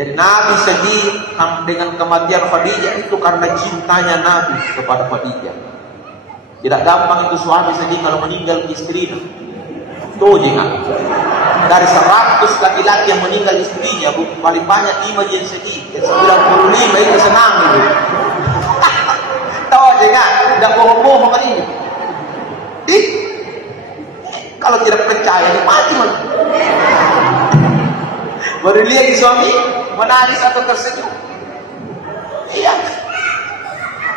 Jadi Nabi sedih dengan kematian Khadijah itu karena cintanya Nabi kepada Khadijah. Tidak gampang itu suami sedih kalau meninggal istrinya. Tuh jangan. Dari 100 laki-laki yang meninggal istrinya, paling banyak 5 yang sedih. Dan 95 itu senang gitu. Tahu jangan, tidak bohong-bohong kan ini. Kalau tidak percaya, dia mati man. Baru lihat di suami menangis atau tersenyum. Iya.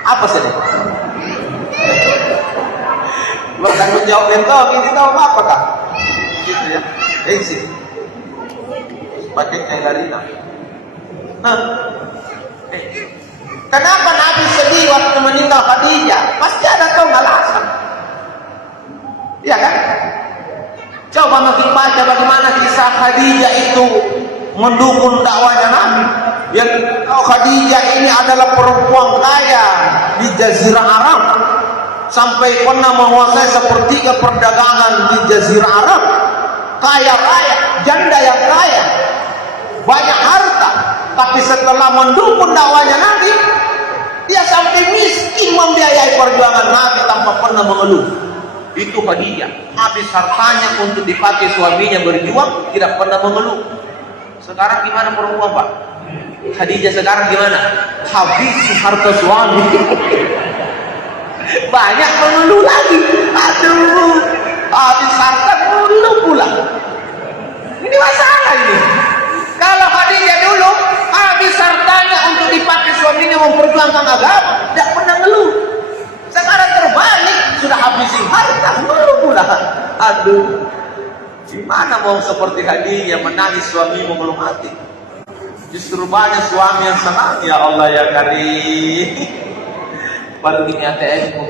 Apa sih? Bertanggung jawab yang tahu, ini tahu apa kak? Gitu ya. Sih. Pakai kayak Garina. Nah, kenapa Nabi sedih waktu meninggal Khadijah? Pasti ada tahu alasan. Iya kan? Coba makin baca bagaimana kisah Khadijah itu mendukung dakwahnya Nabi. Yang Khadijah ini adalah perempuan kaya di Jazirah Arab, sampai pernah menguasai sepertiga perdagangan di Jazirah Arab. Kaya raya, janda yang kaya, banyak harta. Tapi setelah mendukung dakwahnya Nabi, dia sampai miskin membiayai perjuangan Nabi tanpa pernah mengeluh. Itu Khadijah, habis hartanya untuk dipakai suaminya berjuang, tidak pernah mengeluh. Sekarang gimana perempuan Pak? Khadijah sekarang gimana? Habis harta suami. Banyak mengeluh lagi. Aduh, habis harta mengeluh pula. Ini masalah ini. Kalau Khadijah dulu habis hartanya untuk dipakai suaminya memperjuangkan agama, tidak pernah ngeluh. Sekarang terbalik, sudah habisin harta ngeluh pula. Aduh, gimana mau seperti Khadijah menangis suamimu belum mati? Justru banyak suami yang senang, ya Allah ya Karim. Baru gini ATM-mu.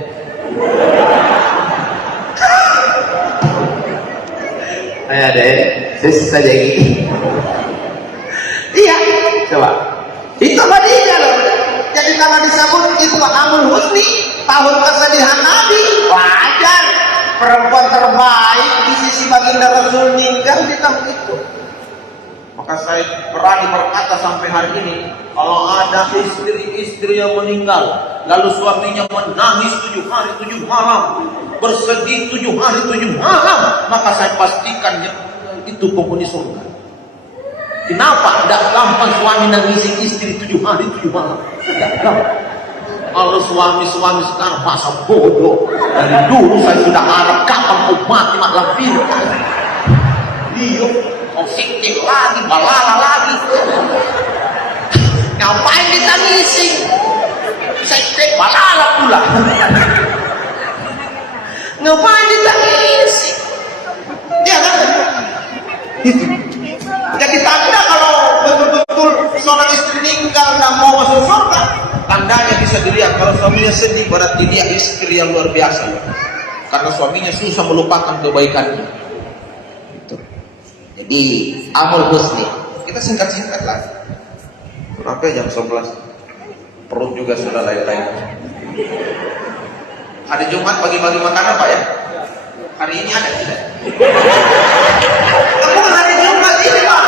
Ayo deh, selesai saja gini. Iya, coba. Itu Khadijah loh. Jadi kalau disebut itu Amul Husni, tahun kesedihan Nabi, wajar. Perempuan terbaik di sisi baginda Rasul meninggal di tahun itu. Maka saya berani berkata sampai hari ini, kalau ada istri-istri yang meninggal, lalu suaminya menangis 7 hari 7 malam, bersedih 7 hari 7 malam, maka saya pastikan itu penghuni surga. Kenapa? Tidak gampang suami nangisi istri 7 hari 7 malam. Tidak gampang. Kalau suami-suami sekarang masa bodoh. Dari dulu saya sudah harap kapan kau mati mak lampir. Dia kau fikir lagi, balala lagi. Ngapain ditangisi? Sekte balala pula. Ngapain ditangisi? Ya kan? Itu. Jadi tanda kalau betul-betul seorang istri meninggal dan mau masuk surga, tandanya bisa dilihat kalau suaminya sedih, berarti dia istri yang luar biasa. Karena suaminya susah melupakan kebaikannya. Itu. Jadi Amul Husni. Kita singkat-singkat lah. Berapa jam 11? Perut juga sudah lain-lain. Hari Jumat bagi-bagi makanan Pak ya? Hari ini ada tidak? Bukan hari Jumat ini Pak.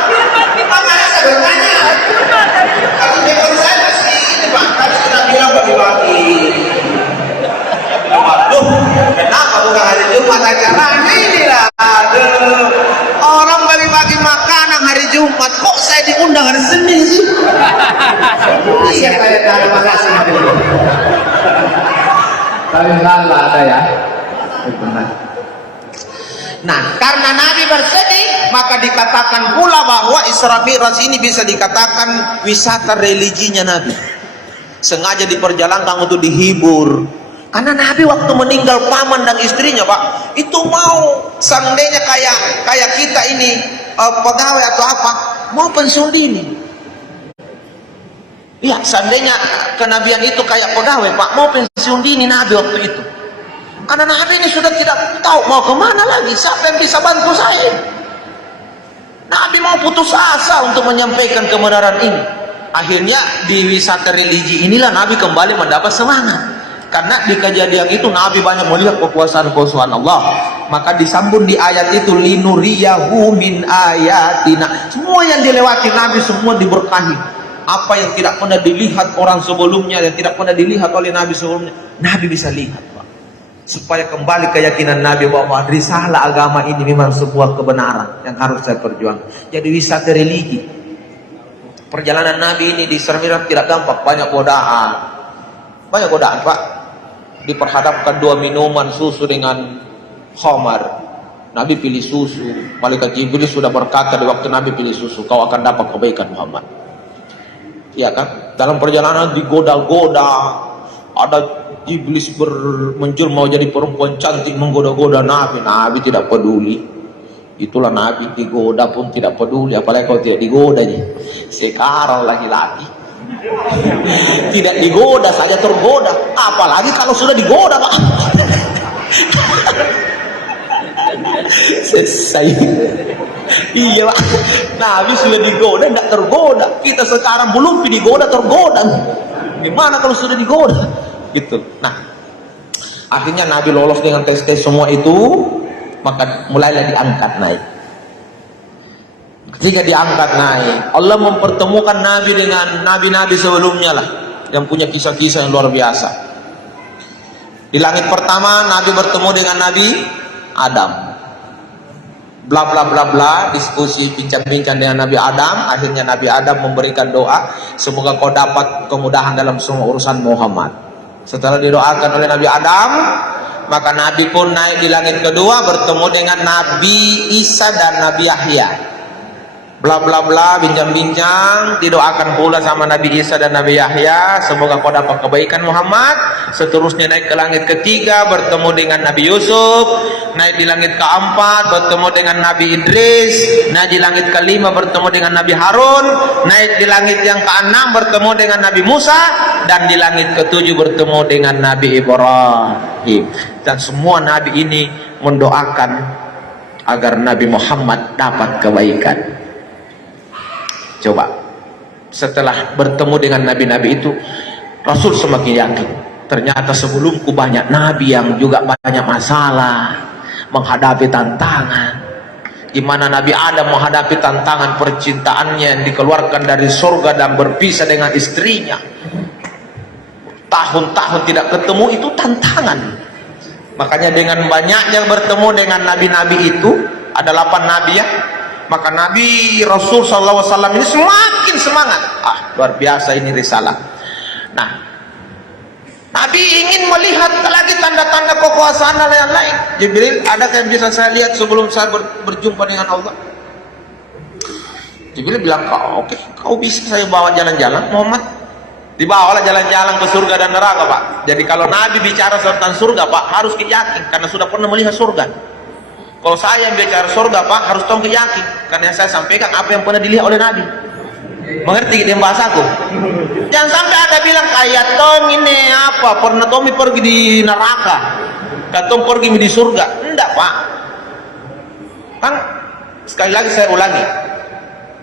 Makanya saya bertanya. Kalau dekor saya masih ini Pak. Tadi sudah bilang bagi-bagi. Waduh, kenapa bukan hari Jumat acaranya ini lah? Aduh, orang bagi-bagi makanan hari Jumat, kok saya diundang hari Senin sih? Iya kayak ada makasih. Tapi salah ada ya. Benar. Nah, karena Nabi bersedih, maka dikatakan pula bahwa Isra Mi'raj ini bisa dikatakan wisata religinya Nabi. Sengaja diperjalankan untuk dihibur. Karena Nabi waktu meninggal paman dan istrinya, Pak, itu mau seandainya kayak kita ini pegawai atau apa, mau pensiun dini. Iya, seandainya kenabian itu kayak pegawai, Pak, mau pensiun dini Nabi waktu itu. Karena Nabi ini sudah tidak tahu mau kemana lagi, siapa yang bisa bantu saya. Nabi mau putus asa untuk menyampaikan kebenaran ini. Akhirnya di wisata religi inilah Nabi kembali mendapat semangat. Karena di kejadian itu Nabi banyak melihat kekuasaan Allah. Maka disambung di ayat itu, linuriyahu min ayatina. Semua yang dilewati Nabi semua diberkahi. Apa yang tidak pernah dilihat orang sebelumnya, yang tidak pernah dilihat oleh Nabi sebelumnya, Nabi bisa lihat, Pak. Supaya kembali keyakinan Nabi bahwa risalah agama ini memang sebuah kebenaran yang harus saya perjuangkan. Jadi wisata religi. Perjalanan Nabi ini di Sermiran tidak gampang, banyak godaan. Banyak godaan, Pak. Diperhadapkan dua minuman, susu dengan khamar. Nabi pilih susu. Malaikat Jibril sudah berkata di waktu Nabi pilih susu, kau akan dapat kebaikan Muhammad. Iya kan? Dalam perjalanan digoda-goda, ada iblis menjelma jadi perempuan cantik menggoda-goda Nabi. Nabi tidak peduli. Itulah Nabi, digoda pun tidak peduli, apalagi kalau tidak digoda. Sekarang laki-laki tidak digoda saja tergoda, apalagi kalau sudah digoda, Pak. Selesai. Iya, Pak. Nabi sudah digoda, tidak tergoda. Kita sekarang belum digoda, tergoda. Gimana kalau sudah digoda? Gitu. Nah, akhirnya Nabi lolos dengan tes-tes semua itu, maka mulailah diangkat naik. Ketika diangkat naik, Allah mempertemukan Nabi dengan nabi-nabi sebelumnya lah, yang punya kisah-kisah yang luar biasa. Di langit pertama Nabi bertemu dengan Nabi Adam. Bla bla bla bla, diskusi bincang-bincang dengan Nabi Adam. Akhirnya Nabi Adam memberikan doa, semoga kau dapat kemudahan dalam semua urusan Muhammad. Setelah didoakan oleh Nabi Adam, maka Nabi pun naik di langit kedua bertemu dengan Nabi Isa dan Nabi Yahya. Bla bla bla, bincang-bincang, didoakan pula sama Nabi Isa dan Nabi Yahya, semoga kau dapat kebaikan Muhammad. Seterusnya naik ke langit ketiga bertemu dengan Nabi Yusuf, naik di langit keempat bertemu dengan Nabi Idris, naik di langit kelima bertemu dengan Nabi Harun, naik di langit yang keenam bertemu dengan Nabi Musa, dan di langit ketujuh bertemu dengan Nabi Ibrahim. Dan semua Nabi ini mendoakan agar Nabi Muhammad dapat kebaikan. Coba, setelah bertemu dengan nabi-nabi itu, Rasul semakin yakin, ternyata sebelumku banyak nabi yang juga banyak masalah, menghadapi tantangan. Gimana Nabi Adam menghadapi tantangan percintaannya yang dikeluarkan dari surga dan berpisah dengan istrinya, tahun-tahun tidak ketemu, itu tantangan. Makanya dengan banyaknya bertemu dengan nabi-nabi itu, ada 8 nabi ya, maka Nabi Rasul SAW ini semakin semangat. Luar biasa ini risalah. Nah, Nabi ingin melihat lagi tanda-tanda kekuasaan dan lain-lain. Jibril, adakah yang bisa saya lihat sebelum saya berjumpa dengan Allah? Jibril bilang, oke, kau bisa saya bawa jalan-jalan Muhammad. Dibawalah jalan-jalan ke surga dan neraka, Pak. Jadi kalau Nabi bicara tentang surga, Pak, harus yakin karena sudah pernah melihat surga. Kalau saya bicara surga, Pak, harus tahu yakin karena yang saya sampaikan apa yang pernah dilihat oleh Nabi. Mengerti gitu yang bahasaku? Jangan sampai ada bilang kayak tong ini apa, pernah Tommy pergi di neraka, katong pergi di surga. Enggak, Pak. Kan sekali lagi saya ulangi,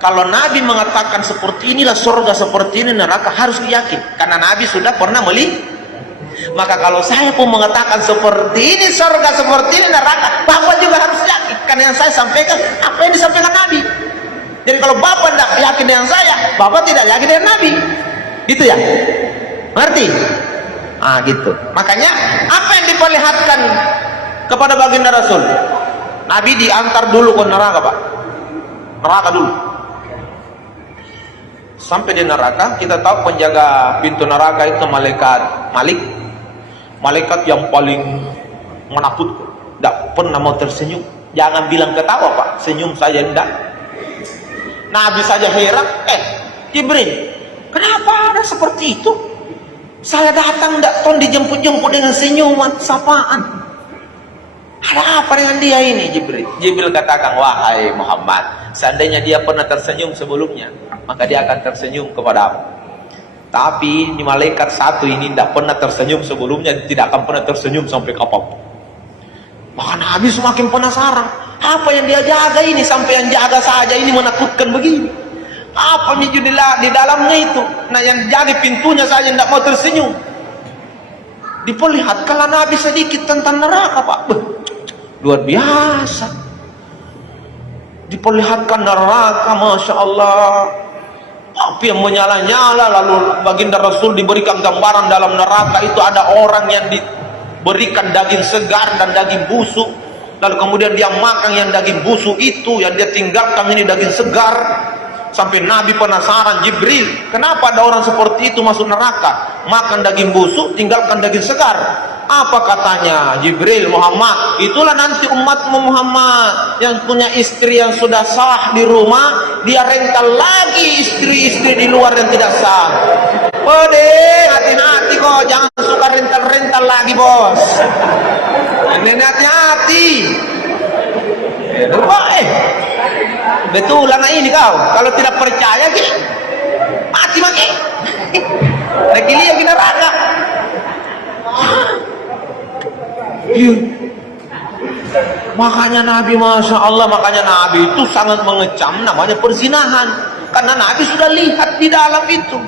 kalau Nabi mengatakan seperti inilah surga, seperti ini neraka, harus yakin karena Nabi sudah pernah melihat. Maka kalau saya pun mengatakan seperti ini surga, seperti ini neraka, Bapak juga harus yakin karena yang saya sampaikan apa yang disampaikan Nabi. Jadi kalau Bapak tidak yakin dengan saya, Bapak tidak yakin dengan Nabi. Gitu ya? Ngerti? Gitu. Makanya apa yang diperlihatkan kepada baginda Rasul? Nabi diantar dulu ke neraka, Pak. Neraka dulu. Sampai di neraka, kita tahu penjaga pintu neraka itu malaikat Malik. Malaikat yang paling menakutkan, tidak pernah mau tersenyum. Jangan bilang ketawa, Pak, senyum saja tidak. Nabi saja heran, Jibril, kenapa ada seperti itu? Saya datang tidak ton dijemput-jemput dengan senyuman, sapaan. Ada apa dengan dia ini, Jibril? Jibril katakan, wahai Muhammad, seandainya dia pernah tersenyum sebelumnya, maka dia akan tersenyum kepadamu. Tapi ini malaikat satu ini tidak pernah tersenyum sebelumnya, tidak akan pernah tersenyum sampai kapanpun. Maka Nabi semakin penasaran, apa yang dia jaga ini sampai yang jaga saja ini menakutkan begini. Apa nih di dalamnya itu? Nah, yang jaga pintunya saja tidak mau tersenyum. Diperlihatkanlah Nabi sedikit tentang neraka, Pak. luar biasa. Diperlihatkan neraka, Masya Allah, api yang menyala-nyala. Lalu baginda Rasul diberikan gambaran dalam neraka itu ada orang yang diberikan daging segar dan daging busuk, lalu kemudian dia makan yang daging busuk itu, yang dia tinggalkan ini daging segar. Sampai Nabi penasaran, Jibril, kenapa ada orang seperti itu masuk neraka, makan daging busuk, tinggalkan daging segar? Apa katanya Jibril? Muhammad, itulah nanti umatmu Muhammad yang punya istri yang sudah sah di rumah, dia rental lagi istri-istri di luar yang tidak sah. Hati-hati kok, jangan suka rental-rental lagi, bos. Ini hati-hati. Betul anak ini kau, kalau tidak percaya gini mati lagi lihat di neraka. Makanya Nabi, Masya Allah, makanya Nabi itu sangat mengecam namanya perzinahan, karena Nabi sudah lihat di dalam itu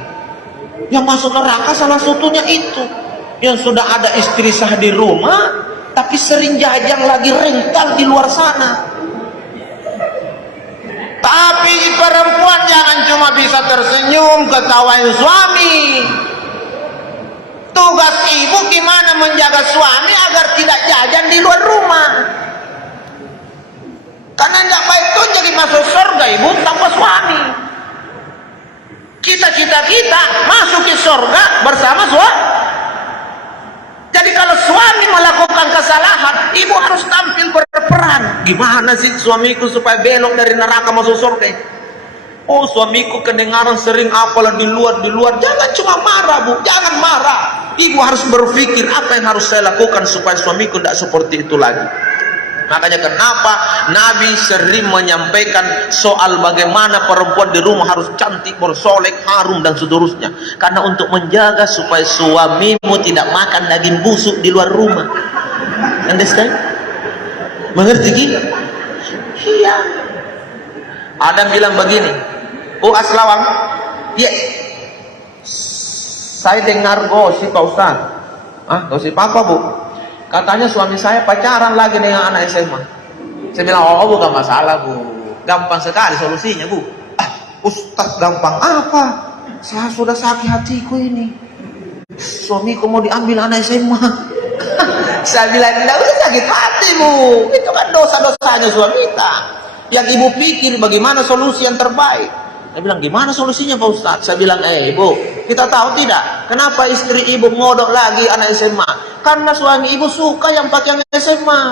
yang masuk neraka. Salah satunya itu yang sudah ada istri sah di rumah tapi sering jajang lagi rental di luar sana. Tapi perempuan jangan cuma bisa tersenyum ketawain suami. Tugas ibu gimana menjaga suami agar tidak jajan di luar rumah. Karena tidak baik tuh jadi masuk surga ibu tanpa suami. Cita-cita kita masuk ke surga bersama suami. Jadi kalau suami melakukan kesalahan, ibu harus tampil berperan. Gimana sih suamiku supaya belok dari neraka masuk surga? Oh, suamiku kedengaran sering apalah di luar. Jangan cuma marah, Bu. Jangan marah. Ibu harus berpikir apa yang harus saya lakukan supaya suamiku tidak seperti itu lagi. Makanya kenapa Nabi sering menyampaikan soal bagaimana perempuan di rumah harus cantik, bersolek, harum dan seterusnya. Karena untuk menjaga supaya suamimu tidak makan daging busuk di luar rumah. Understand? Mengerti gitu? Iya. Adam bilang begini, oh Aslawang, ya, saya dengar gosip Pak Ustaz. Gosip apa, Bu? Katanya suami saya pacaran lagi dengan anak SMA. Saya bilang, oh bukan masalah, Bu. Gampang sekali solusinya, Bu. Ustaz, gampang apa? Saya sudah sakit hatiku ini. Suamiku mau diambil anak SMA. Saya bilang, tidak usah sakit hati, Bu. Itu kan dosa-dosanya suami kita. Yang ibu pikir bagaimana solusi yang terbaik. Saya bilang, gimana solusinya Pak Ustaz? Saya bilang, Ibu, kita tahu tidak kenapa istri ibu ngodok lagi anak SMA? Karena suami ibu suka yang pakai anak SMA.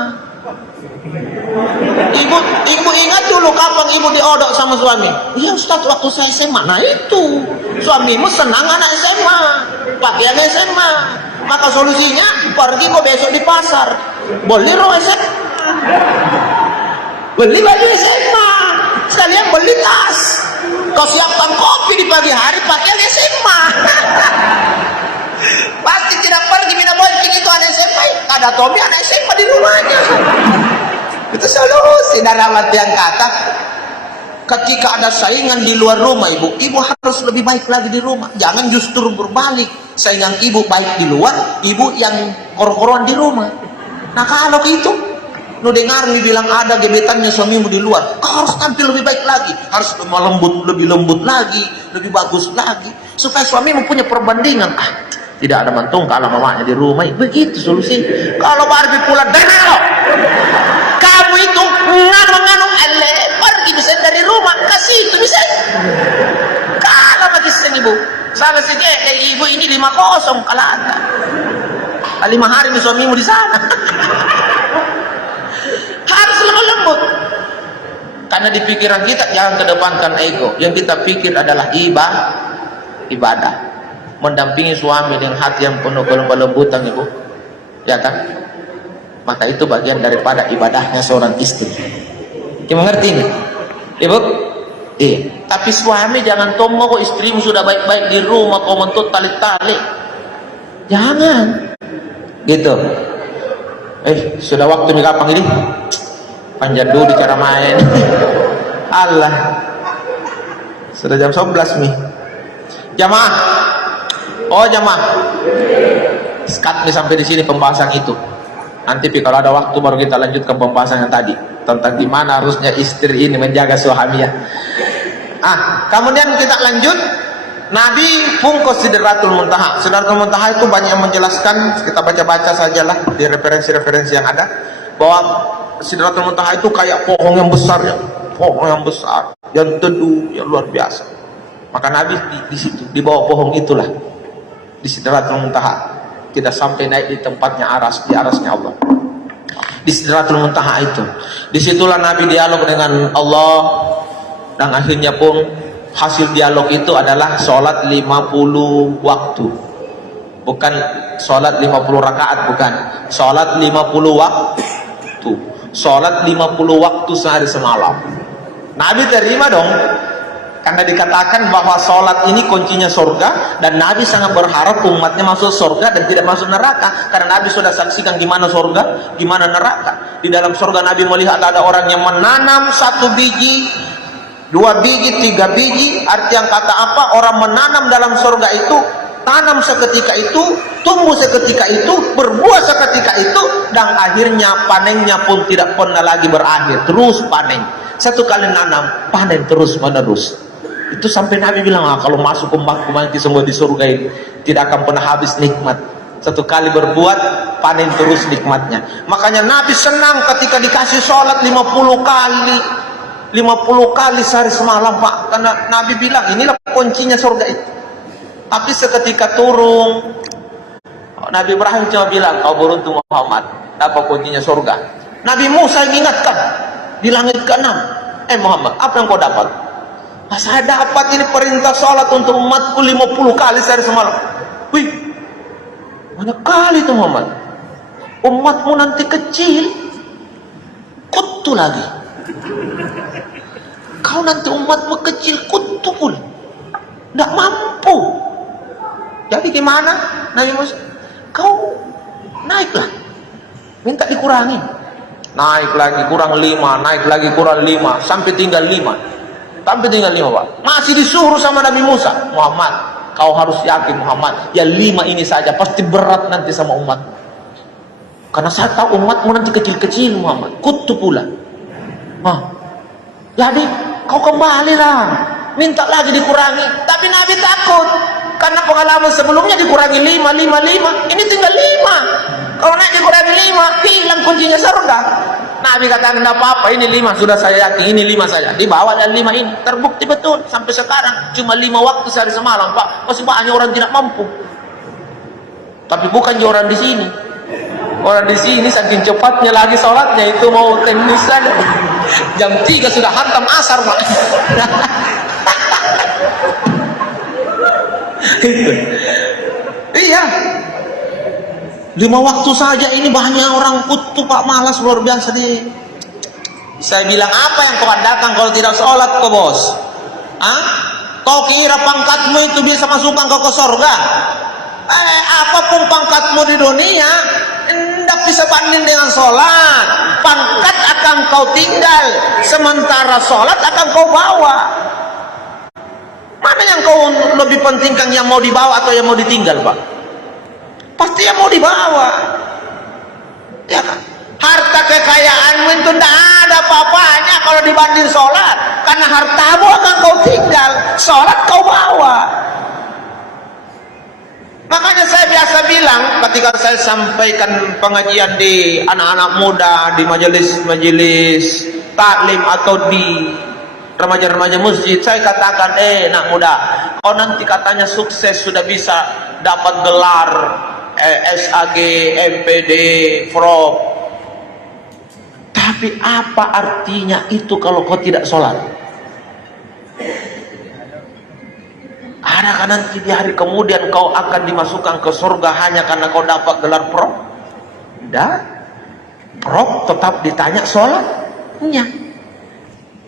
Ibu ingat dulu kapan ibu diodok sama suami? Iya Ustaz, waktu saya SMA. Nah itu, suamimu senang anak SMA, pakai anak SMA. Maka solusinya, pergi kok besok di pasar, beli roh SMA, beli baju SMA, sekalian beli tas. Kau siapkan kopi di pagi hari pakai SMA. Pasti tidak pergi minum bonceng itu anak SMA. Ada Tommy anak SMA di rumahnya. Itu solusi. Dan amat yang kata, ketika ada saingan di luar rumah ibu harus lebih baik lagi di rumah. Jangan justru berbalik, saingan ibu baik di luar, ibu yang kor-koran di rumah. Nah kalau gitu, lu dengar bilang ada gebetannya suamimu di luar, kau harus tampil lebih baik lagi, harus lebih lembut lagi, lebih bagus lagi, supaya suamimu punya perbandingan. Tidak ada mantung kalau mamanya di rumah. Begitu solusi. Kalau Barbie pula dengar, kamu itu nganu pergi bisa dari rumah, kasih itu bisa. Kalau bagi sering ibu, salah sih ibu ini 5-0 kalau ada 5 hari nih suamimu di sana. Harus lembut. Karena di pikiran kita jangan kedepankan ego. Yang kita pikir adalah ibadah. Mendampingi suami dengan hati yang penuh kelembutan, ibu, ya kan? Maka itu bagian daripada ibadahnya seorang istri. Kita mengerti ini, ibu? Iya. Tapi suami jangan tombol kok istrimu sudah baik-baik di rumah, kau mentut talik-talik. Jangan. Gitu. Sudah waktu nih kapan ini? Panjat dulu cara main. Allah. Sudah jam 11 nih. Jamaah. Oh jamaah, skat nih sampai di sini pembahasan itu. Nanti kalau ada waktu baru kita lanjutkan pembahasan yang tadi tentang gimana harusnya istri ini menjaga suaminya. Kemudian kita lanjut. Nabi bungkus Sidratul Muntaha. Sidratul Muntaha itu banyak yang menjelaskan, kita baca-baca sajalah di referensi-referensi yang ada, bahwa Sidratul Muntaha itu kayak pohon yang besar ya, pohon yang besar, yang teduh, yang luar biasa. Maka Nabi di situ, di bawah pohon itulah, di Sidratul Muntaha, kita sampai naik di tempatnya aras, di arasnya Allah. Di Sidratul Muntaha itu, disitulah Nabi dialog dengan Allah, dan akhirnya pun hasil dialog itu adalah sholat 50 waktu, bukan sholat 50 rakaat, bukan sholat 50 waktu, sholat 50 waktu sehari semalam. Nabi terima dong, karena dikatakan bahwa sholat ini kuncinya surga, dan Nabi sangat berharap umatnya masuk surga dan tidak masuk neraka, karena Nabi sudah saksikan gimana surga, gimana neraka. Di dalam surga Nabi melihat ada orang yang menanam 1 biji, 2 biji, 3 biji. Arti yang kata apa? Orang menanam dalam surga itu, tanam seketika itu, tumbuh seketika itu, berbuah seketika itu, dan akhirnya panennya pun tidak pernah lagi berakhir, terus panen. Satu kali nanam, panen terus menerus. Itu sampai Nabi bilang, kalau masuk umatku nanti semua di surga ini tidak akan pernah habis nikmat. Satu kali berbuat, panen terus nikmatnya. Makanya Nabi senang ketika dikasih sholat 50 kali, 50 kali sehari semalam, Pak, karena Nabi bilang inilah kuncinya surga itu. Tapi seketika turun, Nabi Ibrahim cuma bilang, kau beruntung Muhammad, dapat kuncinya surga. Nabi Musa mengingatkan di langit ke-6, Muhammad, apa yang kau dapat? Saya dapat ini perintah sholat untuk umatku 50 kali sehari semalam. Wih, banyak kali itu Muhammad. Umatmu nanti kecil, kutu lagi. Kau nanti umatmu kecil, kutu pun tidak mampu. Jadi gimana Nabi Musa? Kau naiklah, minta dikurangi, naik lagi kurang 5, naik lagi kurang 5, sampai tinggal 5, sampai tinggal 5, Pak. Masih disuruh sama Nabi Musa, Muhammad, kau harus yakin Muhammad, ya 5 ini saja pasti berat nanti sama umat, karena saya tahu umatmu nanti kecil-kecil Muhammad, kutu pula. Jadi kau kembalilah, minta lagi dikurangi. Tapi Nabi takut, karena pengalaman sebelumnya dikurangi 5, 5, 5, ini tinggal 5. Kalau naik dikurangi 5, hilang kuncinya surga. Nabi katakan, tidak apa-apa, ini 5 sudah saya yakin, ini 5 saja. Dibawa dan 5 ini, terbukti betul sampai sekarang cuma 5 waktu sehari semalam, Pak. Masih banyak orang tidak mampu. Tapi bukan orang di sini. Orang di sini saking cepatnya lagi sholatnya itu mau teknis saja. Jam 3 sudah hantam asar, Pak. Iya, 5 waktu saja ini banyak orang kutu, Pak, malas luar biasa deh. Saya bilang, apa yang kau adakan kalau tidak sholat kau, bos? Kau kira pangkatmu itu bisa masukkan kau ke surga? Apapun pangkatmu di dunia tidak bisa banding dengan sholat. Pangkat akan kau tinggal, sementara sholat akan kau bawa. Mana yang kau lebih pentingkan, yang mau dibawa atau yang mau ditinggal, Pak? Pasti yang mau dibawa, ya kan? Harta kekayaanmu itu tidak ada apa-apanya kalau dibanding sholat, karena hartamu akan kau tinggal, sholat kau bawa. Makanya saya biasa bilang ketika saya sampaikan pengajian di anak-anak muda, di majelis taklim atau di remaja-remaja masjid, saya katakan, nak muda, kau nanti katanya sukses sudah bisa dapat gelar SAG, MPD, FROB, tapi apa artinya itu kalau kau tidak sholat? Adakah nanti di hari kemudian kau akan dimasukkan ke surga hanya karena kau dapat gelar PROB? Tidak. PROB tetap ditanya sholatnya.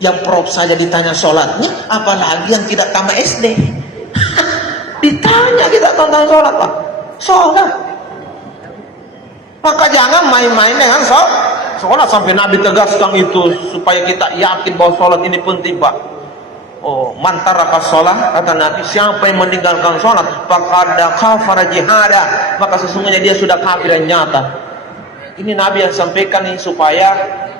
Yang PROB saja ditanya sholatnya, apalagi yang tidak tamat SD. Ditanya kita tentang sholat, Pak. Sholat. Maka jangan main-main dengan sholat. Sampai Nabi tegaskan itu supaya kita yakin bahwa sholat ini penting, Pak. Man taraka sholat, kata Nabi, siapa yang meninggalkan sholat, faqad kafara jihada, maka sesungguhnya dia sudah kafir yang nyata. Ini Nabi yang sampaikan ini supaya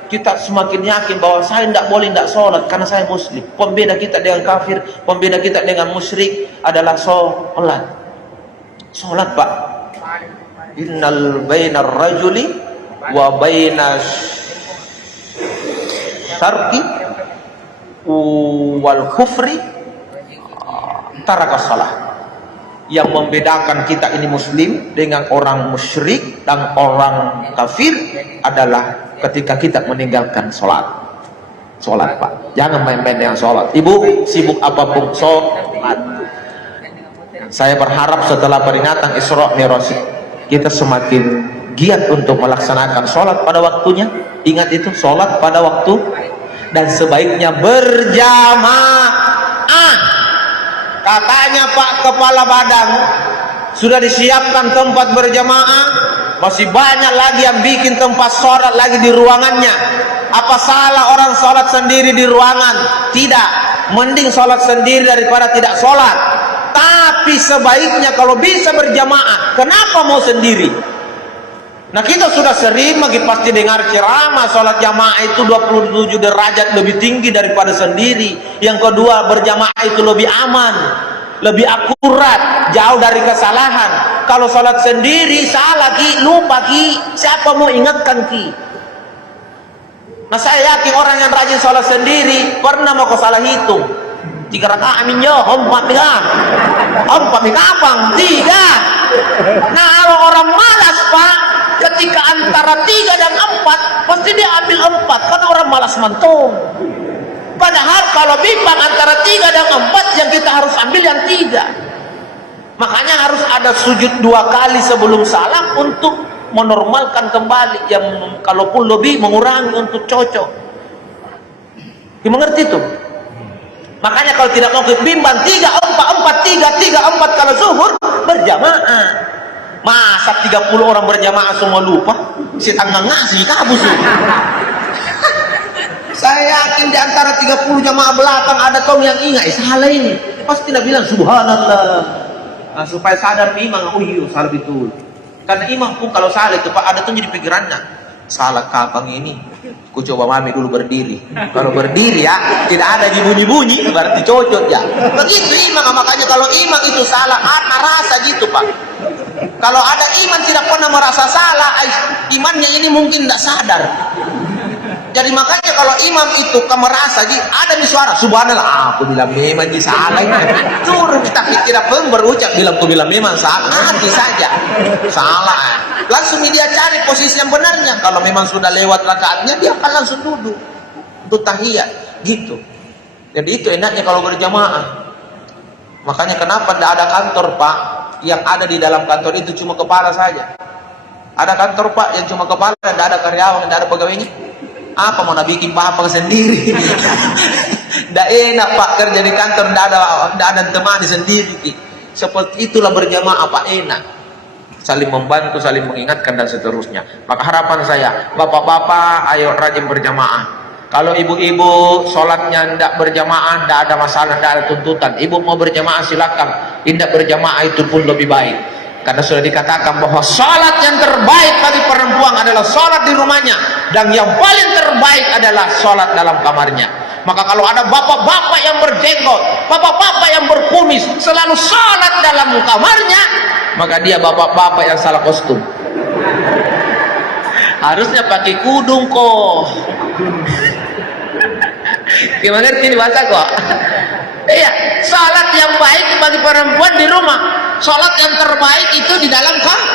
kita semakin yakin bahwa saya tidak boleh tidak sholat karena saya muslim. Pembeda kita dengan kafir, pembeda kita dengan musyrik adalah sholat. Sholat, Pak. Innal bainar rajuli wa bainas syarqi wal kufri taraka shalah. Yang membedakan kita ini muslim dengan orang musyrik dan orang kafir adalah ketika kita meninggalkan sholat. Sholat, Pak. Jangan main-main dengan sholat. Ibu sibuk apapun, sholat. Saya berharap setelah peringatan Isra Mi'raj kita semakin giat untuk melaksanakan sholat pada waktunya. Ingat itu, sholat pada waktu, dan sebaiknya berjamaah. Katanya Pak Kepala Badan sudah disiapkan tempat berjamaah, masih banyak lagi yang bikin tempat sholat lagi di ruangannya. Apa salah orang sholat sendiri di ruangan? Tidak, mending sholat sendiri daripada tidak sholat. Tapi sebaiknya kalau bisa berjamaah. Kenapa mau sendiri? Nah, kita sudah sering pasti dengar ceramah sholat jamaah itu 27 derajat lebih tinggi daripada sendiri. Yang kedua, berjamaah itu lebih aman, lebih akurat, jauh dari kesalahan. Kalau sholat sendiri salah ki, lupa ki, siapa mau ingatkan ki? Nah, saya yakin orang yang rajin sholat sendiri pernah mau salah hitung. 3 rakaat aminyo, 4 kan? 4 kapan? 3. Nah, kalau orang malas, Pak, ketika antara 3 dan 4 pasti dia ambil 4 karena orang malas mantung. Padahal kalau bimbang antara 3 dan 4, yang kita harus ambil yang 3. Makanya harus ada sujud 2 kali sebelum salam untuk menormalkan kembali, yang kalaupun lebih mengurangi untuk cocok. Mengerti itu? Makanya kalau tidak mau bimbang 3, 4, 3, 4 kalau zuhur berjamaah. Masa 30 orang berjamaah semua lupa? Si tangga ngasih kabus. Saya yakin di antara 30 jamaah belakang ada kaum yang ingat, salah ini. Pasti tidak bilang subhanallah. Nah, supaya sadar imam, oh iya salah betul. Karena imam pun kalau salah itu Pak, ada tuh jadi pikirannya, salah kapan ini? Ku coba mami dulu berdiri. Kalau berdiri ya tidak ada bunyi-bunyi, berarti cocok ya. Begitu imam. Makanya kalau imam itu salah, ada rasa gitu Pak. Kalau ada iman tidak pernah merasa salah, imannya ini mungkin tidak sadar. Jadi makanya kalau imam itu merasa ada di suara subhanallah, aku bilang memang di salah ini. Turun kita tidak pun berucap bilang aku bilang memang salah, nanti saja salah. Langsung dia cari posisi yang benarnya. Kalau memang sudah lewat rakaatnya, dia akan langsung duduk untuk tahiyat gitu. Jadi itu enaknya kalau berjamaah. Makanya kenapa tidak ada kantor Pak? Yang ada di dalam kantor itu cuma kepala saja. Ada kantor Pak yang cuma kepala, tidak ada karyawan, tidak ada pegawainya. Apa mau bikin apa sendiri? Tidak enak Pak kerja di kantor, tidak ada teman sendiri. Seperti itulah berjamaah Pak, enak. Saling membantu, saling mengingatkan dan seterusnya. Maka harapan saya, bapak-bapak ayo rajin berjamaah. Kalau ibu-ibu sholatnya tidak berjamaah, tidak ada masalah, tidak ada tuntutan. Ibu mau berjamaah silakan, tidak berjamaah itu pun lebih baik. Karena sudah dikatakan bahwa sholat yang terbaik bagi perempuan adalah sholat di rumahnya, dan yang paling terbaik adalah sholat dalam kamarnya. Maka kalau ada bapak-bapak yang berjenggot, bapak-bapak yang berkumis, selalu sholat dalam kamarnya, maka dia bapak-bapak yang salah kostum. Harusnya pakai kudung kok. Gimana ini bahasa kok? Iya, sholat yang baik bagi perempuan di rumah, sholat yang terbaik itu di dalam kamar.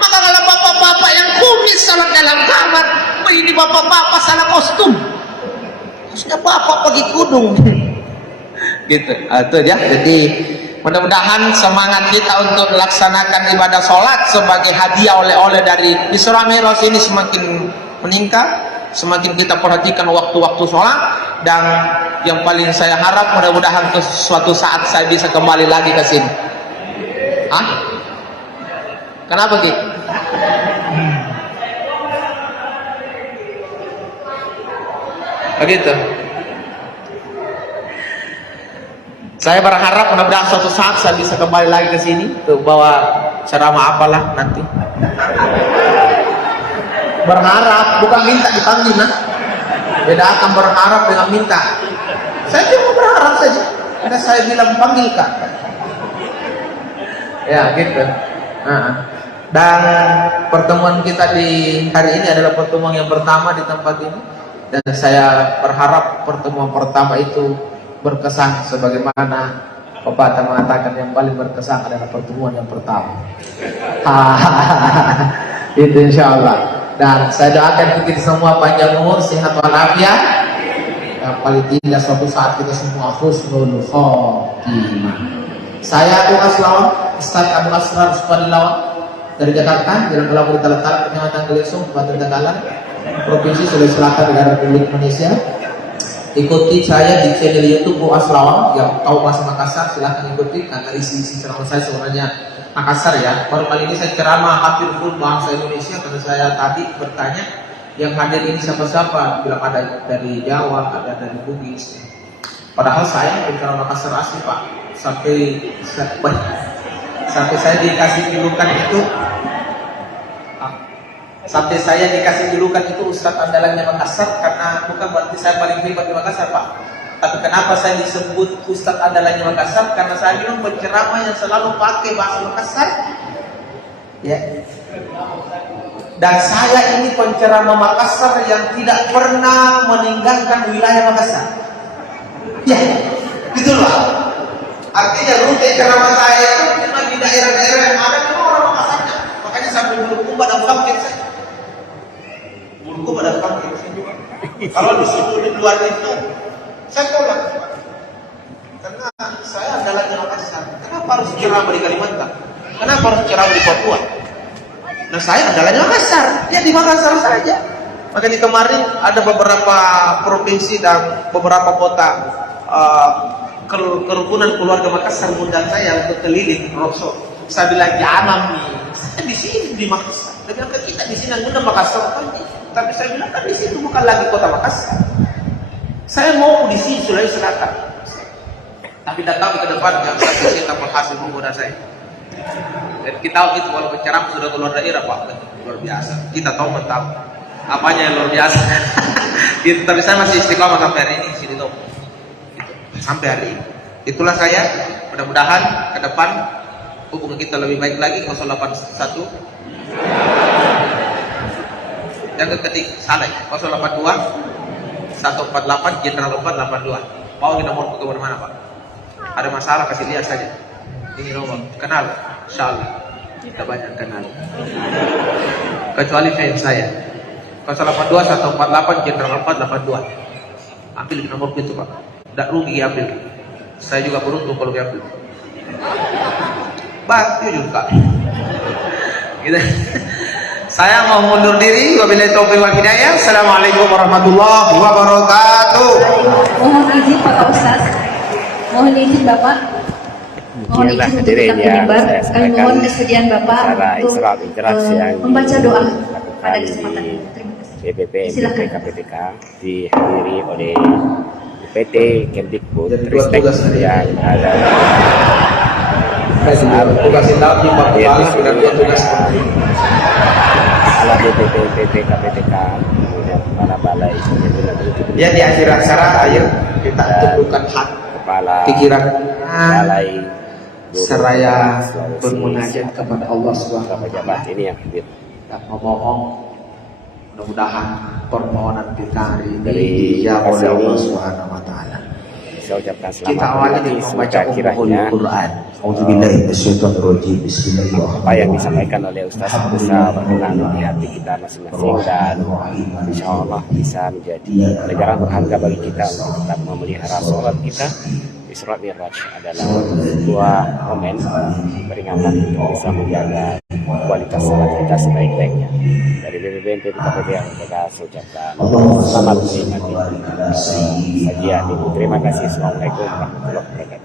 Maka kalau bapak-bapak yang kumis sholat dalam kamar, ini bapak-bapak salah kostum. Harusnya bapak pakai kudung. Gitu, itu ya. Jadi mudah-mudahan semangat kita untuk melaksanakan ibadah sholat sebagai hadiah oleh-oleh dari Isra Mi'raj ini semakin meningkat, semakin kita perhatikan waktu-waktu sholat. Dan yang paling saya harap mudah-mudahan suatu saat saya bisa kembali lagi ke sini. Hah? Kenapa Ki? Begitu. Saya berharap mudah-mudahan suatu saat saya bisa kembali lagi ke sini untuk bawa ceramah apalah nanti. Berharap, bukan minta dipanggil, nah. Bedakan berharap dengan minta. Saya cuma berharap saja. Karena saya bilang panggilkan. Ya, gitu. Dan pertemuan kita di hari ini adalah pertemuan yang pertama di tempat ini. Dan saya berharap pertemuan pertama itu berkesan sebagaimana pepatah mengatakan yang paling berkesan adalah pertemuan yang pertama. Itu insya Allah. Dan saya doakan kita semua panjang umur, sehat walafiat. Yang paling tidak suatu saat kita semua husnul khotimah. Saya Abu Aslawan, Ustaz Abu Asrar Subhanallawan dari Jakarta, Jalan Kelabur Talat-Talat, Kecamatan Gelesung, Kabupaten Tagalan, Provinsi Sulawesi Selatan, Negara Republik Indonesia. Ikuti saya di channel YouTube Bu Aslawan. Yang tahu bahasa Makassar silahkan ikuti, karena isi ceramah saya sebenarnya Makassar ya. Baru kali ini saya ceramah hampir full bahasa Indonesia, karena saya tadi bertanya yang hadir ini siapa-siapa, bilang ada dari Jawa, ada dari Bugis. Padahal saya bicara Makassar asli Pak. Sampai saya dikasih julukan itu, sampai saya dikasih julukan itu Ustadz andalannya Makassar, karena bukan berarti saya paling hebat di Makassar Pak. Tapi kenapa saya disebut Ustadz andalannya Makassar? Karena saya bilang penceramah yang selalu pakai bahasa Makassar. Ya. Dan saya ini penceramah Makassar yang tidak pernah meninggalkan wilayah Makassar. Ya, gitulah. Artinya rute ceramah saya itu cuma di daerah-daerah yang ada cuma orang Makassarnya. Makanya sampai Bulukumba dan Bangkit saya. Bulukumba dan Bangkit saya juga. Kalau di situ di luar itu saya tolak. Karena saya andalannya Makassar. Kenapa harus ceramah di Kalimantan? Kenapa harus ceramah di Papua? Nah saya andalannya Makassar. Ya di Makassar saja. Makanya kemarin ada beberapa provinsi dan beberapa kota kerukunan keluarga Makassar undang saya untuk keliling Rosso. Saya bilang jangan nih, saya di sini di Makassar. Dia bilang ke kita di sini undang Makassar kan. Tapi saya bilang kan di situ bukan lagi kota Makassar. Saya mau di sini Sulawesi Selatan. Tapi datang ke depan yang saya kita berhasil menggoda saya. Dan kita tahu itu kalau penceramah sudah keluar daerah Pak, luar biasa. Kita tahu mentah apanya yang luar biasa. Gitu, tapi saya masih istiqomah sampai hari ini di sini tahu. Sampai hari ini. Itulah saya. Mudah-mudahan ke depan hubungan kita lebih baik lagi. 081 yang ketiga salah ya. 082 148 Jenderal 482. Mau nomor ke mana Pak? Ada masalah kasih lihat saja. Ini nomor kenal. Insyaallah kita banyak kenal. Kecuali fans saya. 082 148 Jenderal 482. Ambil nomor itu Pak. Tidak rugi ambil. Saya juga beruntung kalau ambil. Batu juga. Gitu. Saya mau mundur diri. Wabillahi taufiq wal hidayah. Assalamualaikum warahmatullahi wabarakatuh. Mohon izin Pak Ustaz. Mohon izin Bapak. Mohon izin untuk kita menyebar. Kami mohon kesediaan Bapak untuk membaca doa pada kesempatan ini. Terima kasih. BPP Silakan. KPTK dihadiri oleh PT Kemdikbud Ristek yang ada tugas tahu di Papua sudah tugas kepala BPP PT KPTK, kemudian kepala balai ya di akhir acara ayo kita tundukkan hati kepala pikiran balai seraya bermunajat kepada Allah Subhanahu wa pejabat taala ini yang hadir dan memohon mudah-mudahan permohonan kita hari ini Dari dijawab oleh kasih Allah ini. Subhanahu wa taala. saya ucapkan selamat Kita awali dengan membaca kiranya Al-Quran. A'udzubillahi minasyaitonirrajim. apa yang Bismillahirrahmanirrahim. disampaikan oleh Ustaz bisa berkenan di hati kita masing-masing dan insya Allah bisa menjadi pelajaran berharga bagi kita untuk tetap memelihara sholat kita. Isra Mi'raj adalah sebuah momen peringatan untuk bisa menjaga kualitas sholat kita sebaik-baiknya. Dari BPBN PPKPB yang kita ucapkan selamat menikmati sajian ini. Terima kasih. Assalamualaikum warahmatullahi wabarakatuh.